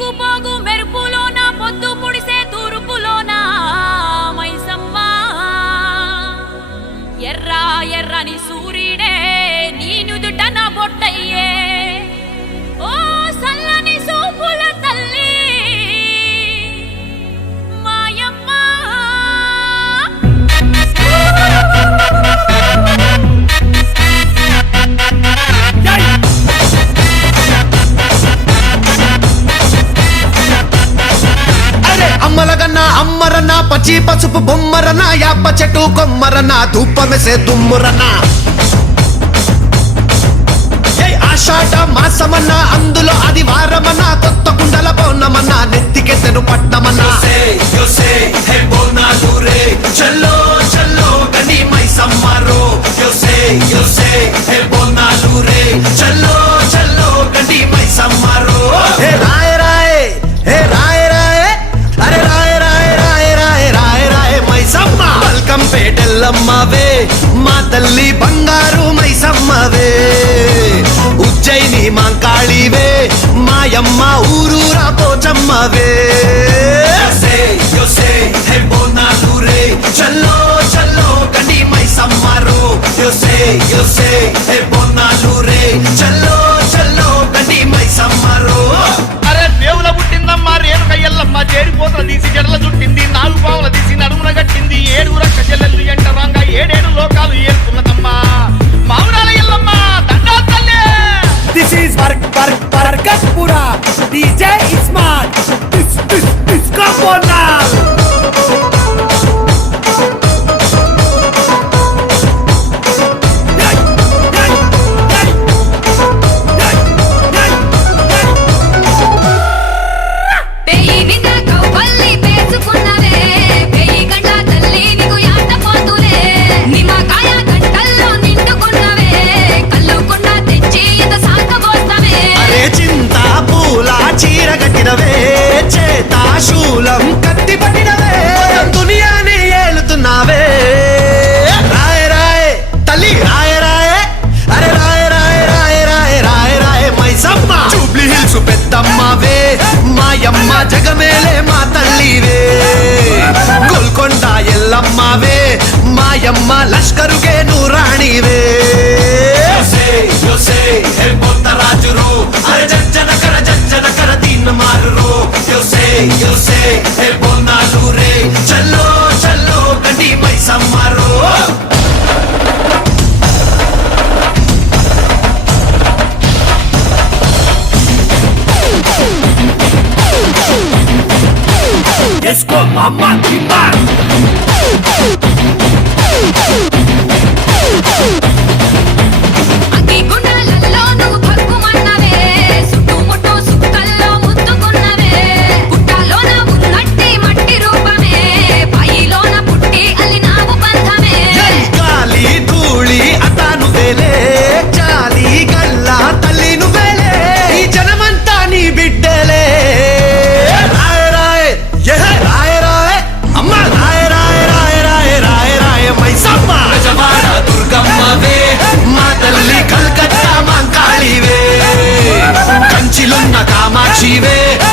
ముక్కుపోగు మెరుపులోన పొద్దు పుడిసే తూర్పులోన మైసమ్మ ఎర్ర ఎర్రని సూర్యుడే నీ నుదుట నా బొట్టయ్యే ఓ సల్లని సూపుల తల్లి మాయమ్మ అమ్మలగన్నా అమ్మరన్నా పచ్చి పసుపు బొమ్మరన్నా యాప చెట్టు కొమ్మరన్నా ధూపమెసే దుమ్మురన్నా ఆషాఢ మాసమన్నా అందులో ఆదివారమన్నా కొత్త కుండల పౌర్ణమన్నా నెత్తికెత్తెను పట్టమన్నా చల్లో చల్లో గని మైసమ్మరో చల్లో చల్లో గని మైసమ్మరో హే రాయ రాయ హే రాయ రాయ అరే రాయ రాయ రాయ రాయ రాయ రాయ మైసమ్మ వెల్కమ్ పేటెల్లమ్మవే మా తల్లి బంగారు మైసమ్మవే ఉజ్జయిని మాంకాళివే మాయమ్మ ఊరూరా పోచమ్మవే చల్లో చల్లో గని మైసమ్మరో చల్లో చల్లో గని మైసమ్మరో అరే దేవుల పుట్టిందమ్మా రేణుక ఎల్లమ్మ చేరిపోతల తీసి జడల చుట్టింది నాలుగు పావుల తీసి నడుమున కట్టింది ఏడుగుర కజెల్లెల్లు ఎంటరాంగా ఏడేడు లోకాలు ఏలుతున్నదమ్మా మావురాల ఎల్లమ్మ దండాలు తల్లే. This is Barkatpura. DJ Ismail. This come on now. పెయి విద కౌపల్లి పేసుకున్నవే పెయి గంట తల్లి నీకు యాట పోతులే నిమ్మకాయ గంటల్లో నిండుకున్నవే కల్లుకున్న తెచ్చి ఇంత సాకబోస్తవే అరే చింత పూల చీర కట్టినవే చేత శూలం కత్తి పట్టినవే దునియాని ఏలుతున్నావే రాయ రాయ తల్లి రాయ రాయ అరే రాయ రాయ రాయ రాయ రాయ రాయ మైసమ్మ జూబ్లీ హిల్స్ పెద్దమ్మవే మాయమ్మ జగమేలే మా తల్లివే గోల్కొండ ఎల్లమ్మవే మాయమ్మ లష్కరుగే నూరాణివే రాజురో అరే జజ్జన కర దీన్ మారురో బోనాలు రే చల్లో చల్లో గండి మైసమ్మరో Esco mama timba.